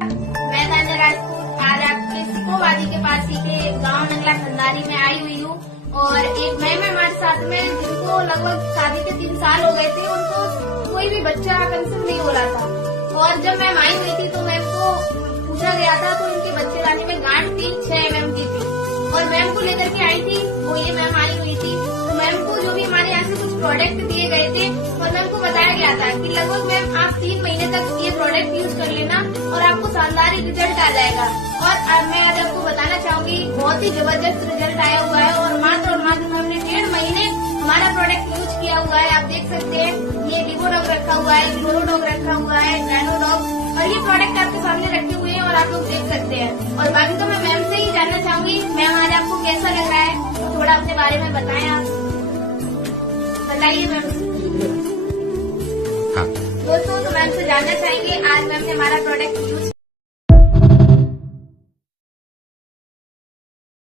मैं तान्या राजपूत आज आपके सिकोवादी के पास ही के गांव नंगला खंडारी में आई हुई हूँ और एक मैम है हमारे साथ में जिनको लगभग शादी के 3 साल हो गए थे। उनको कोई भी बच्चा कंसीव नहीं हो रहा था और जब मैम आई हुई थी तो मैम को पूछा गया था तो उनके बच्चे लाने में गांठ थी 6 mm की थी और मैम को लेकर के आई थी। वो ये मैम आई हुई थी तो मैम को जो भी हमारे यहाँ से कुछ प्रोडक्ट दिए गए थे और मैम को बताया गया था कि लगभग मैम आप 3 महीने तक ये प्रोडक्ट यूज कर लेना और आपको शानदार रिजल्ट आ जाएगा। और मैं आज आपको बताना चाहूंगी बहुत ही जबरदस्त रिजल्ट आया हुआ है और मात्र हमने 1.5 महीने हमारा प्रोडक्ट यूज किया हुआ है। आप देख सकते हैं ये डिवोडॉग रखा हुआ है, ग्लोरोडॉग रखा हुआ है, डायनोडॉग और ये प्रोडक्ट आपके सामने रखे हुए हैं और आप लोग देख सकते हैं। और बाकी तो मैं मैम से ही जानना चाहूंगी मैम आज आपको कैसा लग रहा है तो थोड़ा अपने बारे में बताएं। आप बताइए मैम। दोस्तों तो मैम से जानना चाहेंगे आज मैम ने हमारा प्रोडक्ट यूज